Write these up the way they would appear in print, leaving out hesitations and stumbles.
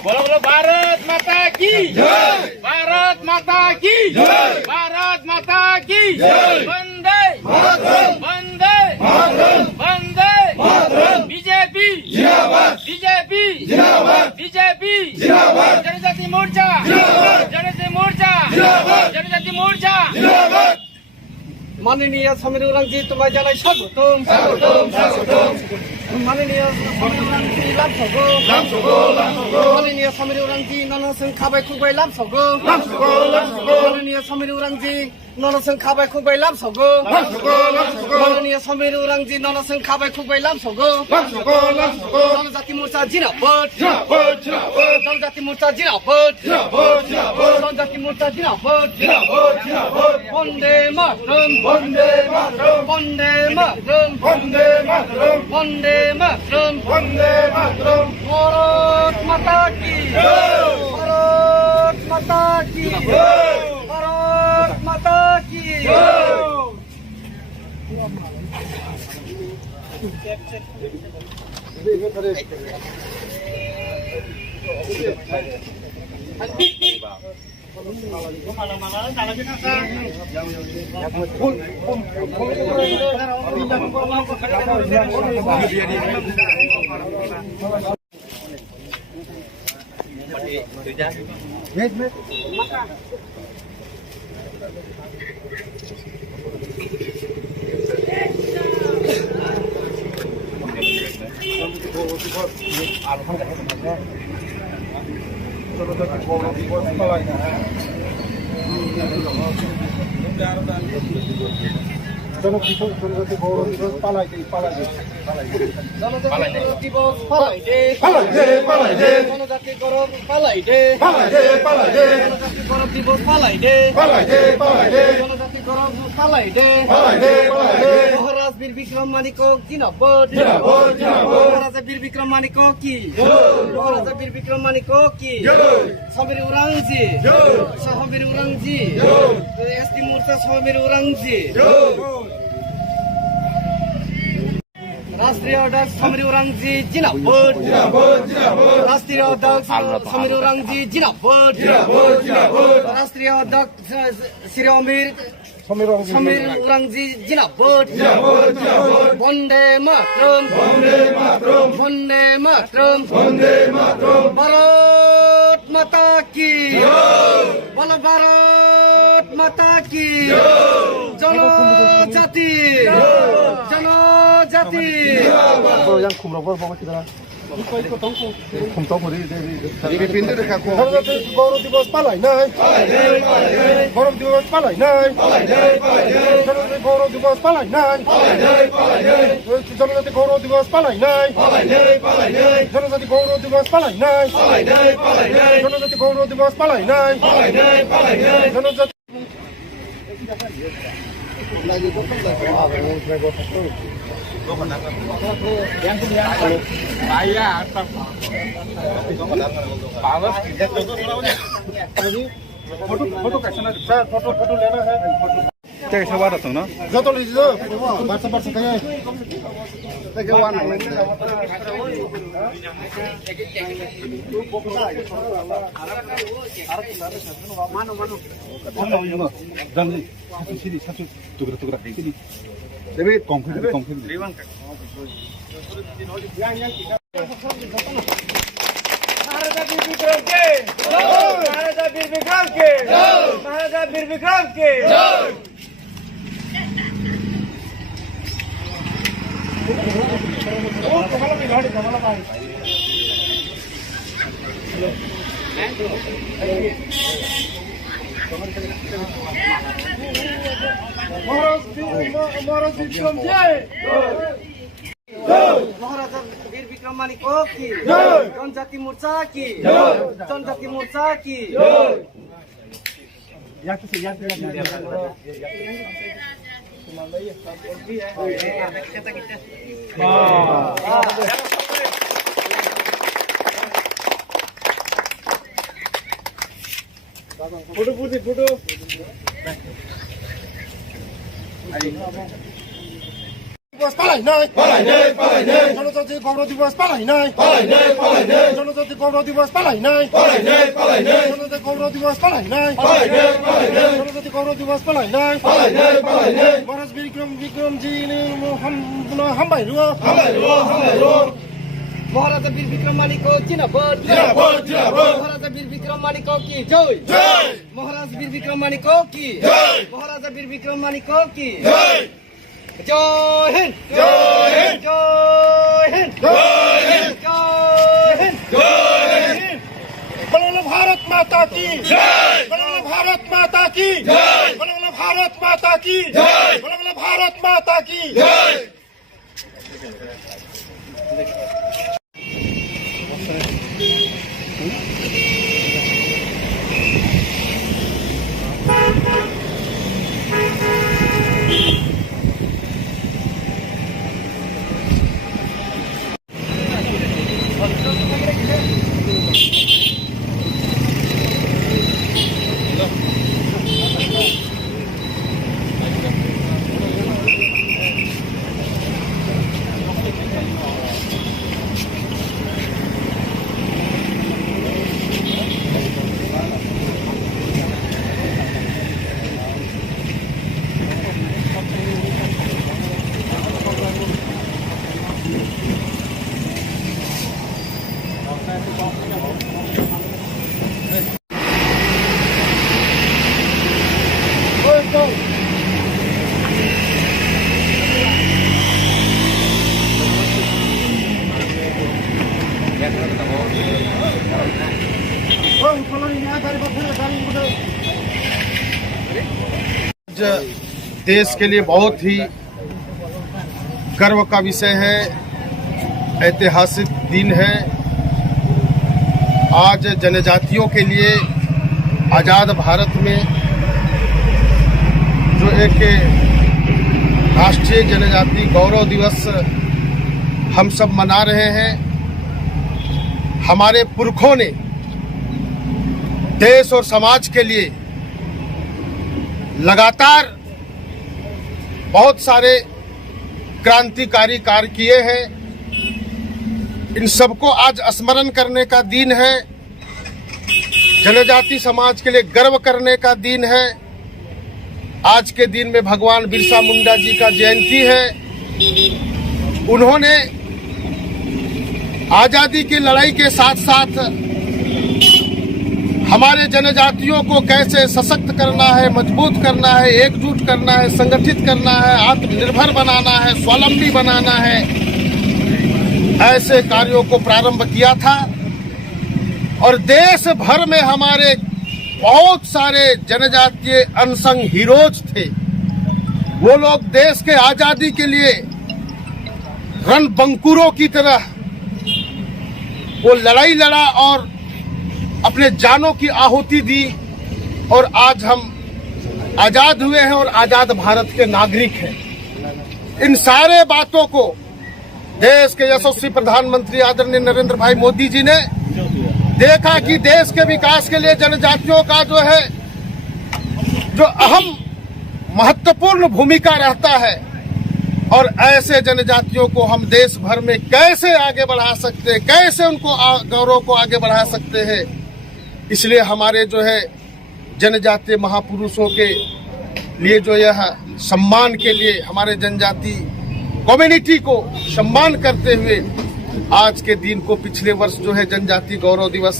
बोलो बोलो भारत माता की जय, भारत माता की जय, भारत माता की जय, वंदे मातरम, वंदे मातरम, वंदे मातरम, बीजेपी जिंदाबाद, बीजेपी जिंदाबाद, बीजेपी जिंदाबाद, जनजाति मोर्चा जिंदाबाद, जनजाति मोर्चा जिंदाबाद, जनजाति मोर्चा जिंदाबाद। माननीय समीर उरांजी तुम्हें जानाई स्वागतम, स्वागतम, स्वागतम। माननीय समीर उरांजी लामसगो, लामसगो, लामसगो। माननीय समीर उरांजी ननसं खाबाय खुबाय लामसगो, लामसगो, लामसगो। माननीय समीर उरांजी ननसं खाबाय खुबाय लामसगो, लामसगो, लामसगो। माननीय समीर उरांजी ननसं खाबाय खुबाय लामसगो, लामसगो, लामसगो। जनजाति मोर्चा जिंदाबाद, जिंदाबाद, जिंदाबाद। जनजाति मोर्चा जिंदाबाद, जिंदाबाद, जिंदाबाद। जनजाति मोर्चा जिंदाबाद, जिंदाबाद, जिंदाबाद। वंदे मातरम, वंदे मातरम, वंदे मातरम, वंदे मातरम, वंदे मातरम, वंदे मातरम। भारत माता की जय, भारत माता की जय, भारत माता की जय। জনজাতি গৌরব দিবস পালাই দে, পালাই দে, জনজাতি গৌরব দিবস পালাই দে, পালাই দে, পালাই দে। জনজাতি গৌরব পালাই দে, পালাই দে, পালাই দে। জনজাতি গৌরব দিবস পালাই দে, পালাই দে, পালাই দে। জনজাতি গৌরব পালাই দে, পালাই দে, পালাই দে। মহারাজ বীর বিক্রম মানিক জিন্দাবাদ, জিন্দাবাদ, জিন্দাবাদ। মহারাজা বীর বিক্রম মানিক কি জয়, মহারাজা বীর বিক্রম মানিক কি জয়। সমির উরাংজি জয়, সমির উরাংজি জয়। এসটি মোর্চা সমির উরাংজি জয়। राष्ट्रीय अध्यक्ष समीर उरांजी जिंदाबाद, जिंदाबाद, जिंदाबाद। राष्ट्रीय अध्यक्ष समीर उरांजी जिंदाबाद, जिंदाबाद, जिंदाबाद। राष्ट्रीय अध्यक्ष श्री समीर उरांजी जिंदाबाद, जिंदाबाद, जिंदाबाद। वंदे मातरम, वंदे मातरम, वंदे मातरम, वंदे मातरम। भारत माता की जय, बोलो भारत माता की जय। जनजाति जनजाति yang kumrobor bawa kita kumtau kori dari pintu dekat ko जनजाति गौरव दिवस पालाई নাই गौरव दिवस पालाई নাই जनजाति गौरव दिवस पालाई নাই जनजाति गौरव दिवस पालाई নাই जनजाति गौरव दिवस पालाई নাই जनजाति गौरव दिवस पालाई নাই जनजाति फोटो कैसे ना सर फोटो लेना है क्या सब आ रहा था ना जो तो लीजिए WhatsApp कहिए देखिए वन मानो मानो जल्दी सीधी सचु टुकड़ा सीधी देबे कंक्रीट रिवन का महाराजा वीर विक्रम के महाराजा वीर विक्रम के महाराजा वीर विक्रम के महाराज विक्रम जय महाराजा वीर विक्रम मानिक की जनजाति मोर्चा की जनजाति मोर्चा की फोटो দিবস পালাই নাই জনজাতি গৌরব দিবস পালাই নাই জনজাতি গৌরব দিবস পালাই নাই জনজাতি গৌরব দিবস পালাই নাই জনজাতি গৌরব দিবস পালাই নাই মহারাজ বিক্রমজি হামবাই রুয়া महाराजा वीर विक्रम मालिक को जिंदाबाद महाराजा वीर विक्रम मालिक की जय महाराज वीर विक्रम मालिक की महाराजा वीर विक्रम मालिक की जय हिंद जय हिंद जय हिंद जय हिंद जय हिंद बोलो भारत माता की जय बोलो भारत माता की जय बोलो भारत माता की जय बोलो भारत माता की जय देश के लिए बहुत ही गर्व का विषय है, ऐतिहासिक दिन है। आज जनजातियों के लिए आज़ाद भारत में जो एक राष्ट्रीय जनजाति गौरव दिवस हम सब मना रहे हैं। हमारे पुरखों ने देश और समाज के लिए लगातार बहुत सारे क्रांतिकारी कार्य किए हैं। इन सबको आज स्मरण करने का दिन है। जनजाति समाज के लिए गर्व करने का दिन है। आज के दिन में भगवान बिरसा मुंडा जी का जयंती है। उन्होंने आजादी की लड़ाई के साथ साथ हमारे जनजातियों को कैसे सशक्त करना है, मजबूत करना है, एकजुट करना है, संगठित करना है, आत्मनिर्भर बनाना है, स्वावलंबी बनाना है, ऐसे कार्यों को प्रारंभ किया था। और देश भर में हमारे बहुत सारे जनजातीय अनसंग हीरोज थे। वो लोग देश के आजादी के लिए रणबंकुरों की तरह वो लड़ाई लड़ा और अपने जानों की आहुति दी। और आज हम आजाद हुए हैं और आजाद भारत के नागरिक हैं। इन सारे बातों को देश के यशस्वी प्रधानमंत्री आदरणीय नरेंद्र भाई मोदी जी ने देखा कि देश के विकास के लिए जनजातियों का जो अहम महत्वपूर्ण भूमिका रहता है और ऐसे जनजातियों को हम देश भर में कैसे आगे बढ़ा सकते हैं, कैसे उनको गौरव को आगे बढ़ा सकते हैं। इसलिए हमारे जनजातीय महापुरुषों के लिए यह सम्मान के लिए हमारे जनजाति कम्युनिटी को सम्मान करते हुए आज के दिन को पिछले वर्ष जनजाति गौरव दिवस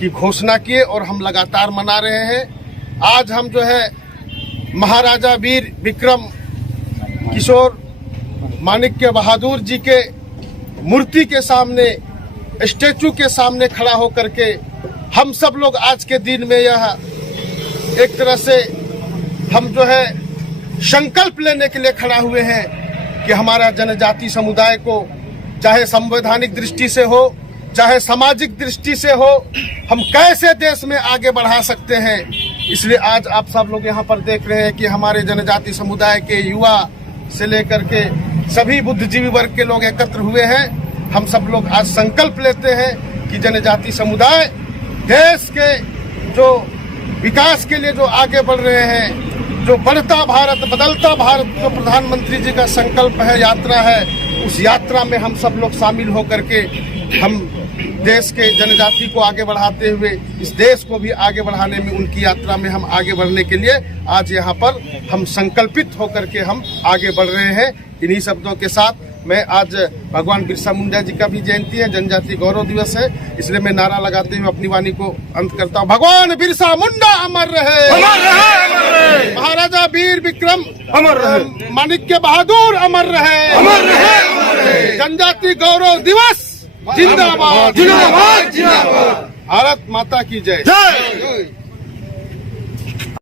की घोषणा किए और हम लगातार मना रहे हैं। आज हम महाराजा वीर विक्रम किशोर माणिक्य बहादुर जी के मूर्ति के सामने, स्टैचू के सामने खड़ा होकर के हम सब लोग आज के दिन में यह एक तरह से हम संकल्प लेने के लिए खड़ा हुए हैं कि हमारा जनजाति समुदाय को चाहे संवैधानिक दृष्टि से हो, चाहे सामाजिक दृष्टि से हो, हम कैसे देश में आगे बढ़ा सकते हैं। इसलिए आज आप सब लोग यहाँ पर देख रहे हैं कि हमारे जनजाति समुदाय के युवा से लेकर के सभी बुद्धिजीवी वर्ग के लोग एकत्र हुए हैं। हम सब लोग आज संकल्प लेते हैं कि जनजाति समुदाय देश के जो विकास के लिए जो आगे बढ़ रहे हैं, जो बढ़ता भारत बदलता भारत जो प्रधानमंत्री जी का संकल्प है, यात्रा है, उस यात्रा में हम सब लोग शामिल होकर के हम देश के जनजाति को आगे बढ़ाते हुए इस देश को भी आगे बढ़ाने में उनकी यात्रा में हम आगे बढ़ने के लिए आज यहाँ पर हम संकल्पित होकर के हम आगे बढ़ रहे हैं। इन्हीं शब्दों के साथ मैं आज भगवान बिरसा मुंडा जी का भी जयंती है, जनजाति गौरव दिवस है, इसलिए मैं नारा लगाते हुए अपनी वाणी को अंत करता हूँ। भगवान बिरसा मुंडा अमर रहे, अमर रहे, अमर रहे। महाराजा वीर विक्रम अमर रहे, माणिक्य बहादुर अमर रहे, अमर रहे, अमर रहे। जनजाति गौरव दिवस जिंदाबाद, जिंदाबाद, जिंदाबाद। भारत माता की जय। जय।